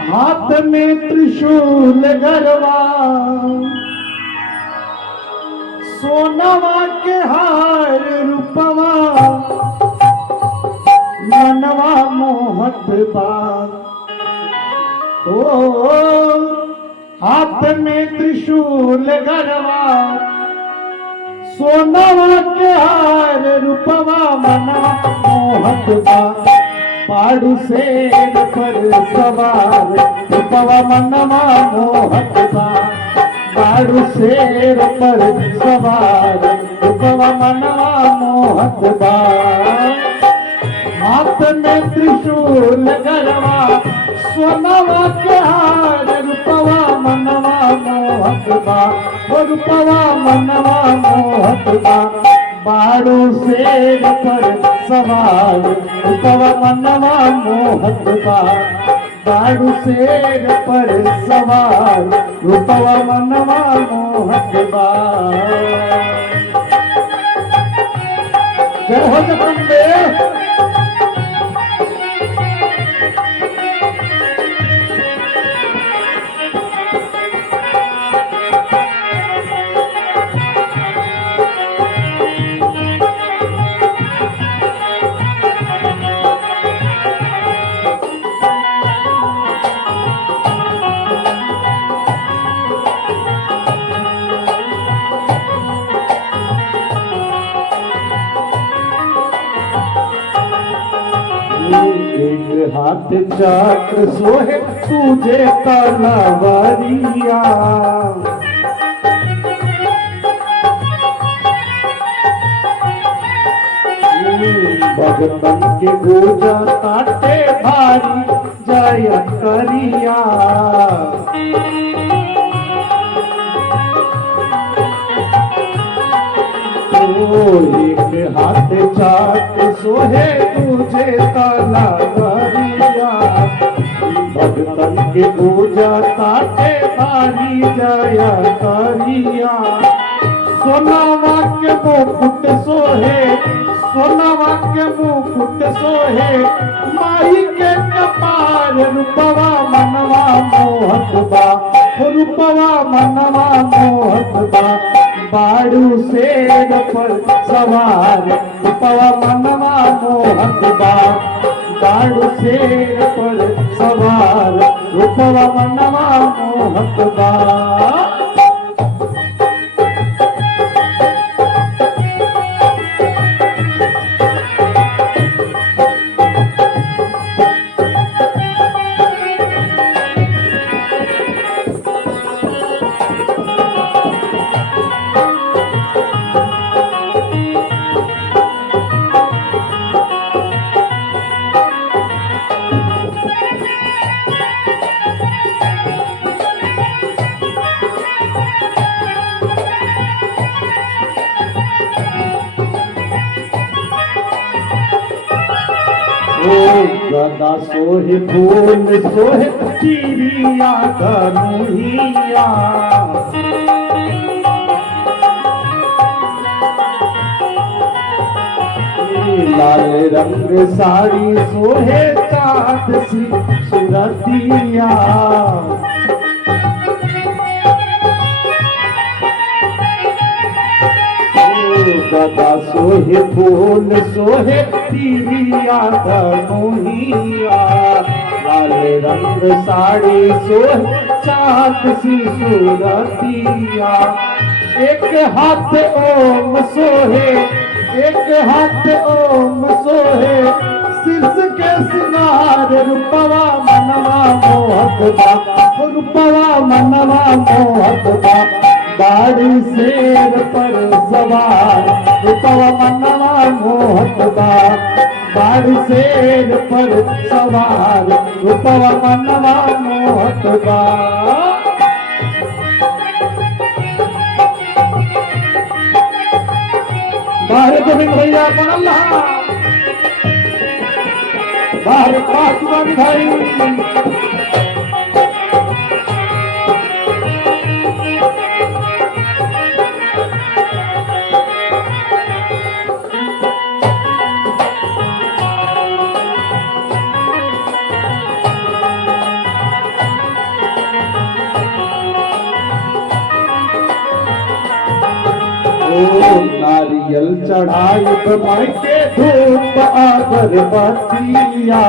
हाथ में त्रिशूल गरवा, सोनवा के हार रूपवा, मनवा मोहत बा। ओ हाथ में त्रिशूल गरवा, सोनवा के हार रूपवा, मनवा मोहत बा। पाड़ू शेर पर सवार रूपवा, मनवा मोहत बा। पाड़ू शेर पर सवार रूपवा, मनवा मोहत बा। हाथ में त्रिशूल गरवा, सोनवा के हार रूपवा, मनवा मोहत बा। रूपवा मनवा मोहत बा। बाड़ू शेर पर सवार रूपवा, मनवा मोहत बा। बाड़ू शेर पर सवार रूपवा, मनवा मोहत बा। जय हो जगदम्बे। एक हाथ चक्र सोहे तुझे तलवारिया, भगतन के गोजा ताटे भारी जय करिया। एक हाथ चाक सोहे तुझे तलवारिया, भगतन के पूजा ताटे भारी जया करिया। सोनावा के मुकुट सोहे, सोनावा के मुकुट सोहे, माई के कपार रूपवा, मनवा मोहत बा। रूपवा मनवा मोहत बा। बाड़ू शेर पर सवार रूपवा, मनवा मोहत बा। बाड़ू शेर पर सवार रूपवा, मनवा मोहत बा। गदा सोहे फूल सोहे चिड़िया कन्हैया, लाल रंग साड़ी सोहे चाँद सी सुरतिया। गदा सोहे फूल सोहे चिड़िया कन्हैया, लाल रंग साड़ी सोहे चाँद सी सुरतिया। एक हाथ ओम सोहे, एक हाथ ओम सोहे, शीर्ष के सिंगार रूपवा, मनवा मोहत बा। रूपवा मनवा मोहत बा। बाड़ी शेर पर सवार रूपवा, मनवा मोहत बा। बाड़ी शेर पर सवार रूपवा, मनवा मोहत बा। बाहर गोविंद भैया बनल रहा, बाहर पासवान भाई। नारियल चढ़ाई माई के धूप अगरबत्तिया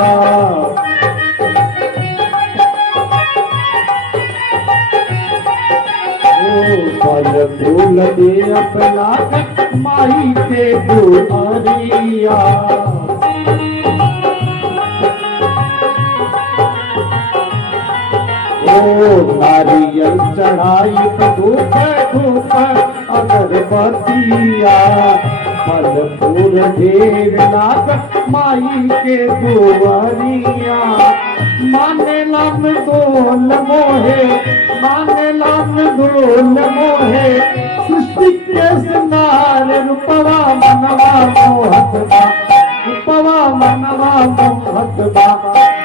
फल फूल दे अपना माई के दुआरिया नारियल चढ़ाई धूप धूप अगरबत्तिया फल फूल ढेर लाग माई के दुआरिया माने लाम दोल मोहे माने लाम दोल मोहे सृष्टि के सिंगार रूपवा मनवा मोहतबा रूपवा मनवा मोहतबा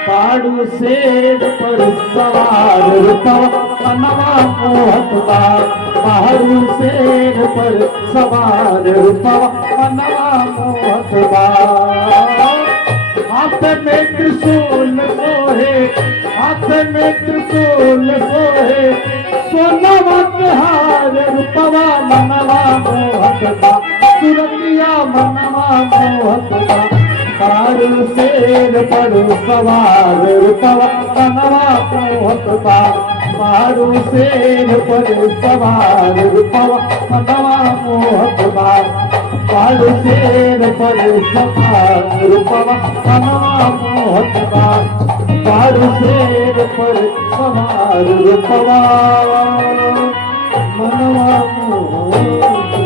ताड़ू शेर पर सवार रूपवा मनवा मोहतबा ताड़ू शेर पर सवार रूपवा मनवा मोहतबा हाथ में त्रिशूल सोहे हाथ में त्रिशूल सोहे सोनवा के हार रूपवा मनवा मोहतबा सुरतिया मनवा मोहतबा तारू शेर पर सवार रूपवा मनवा मोहतबा तारू शेर पर सवार रूपवा मनवा मोहतबा तारू शेर पर सवार रूपवा मनवा मोहतबा तारू शेर पर सवार रूपवा मनवा मोहतबा।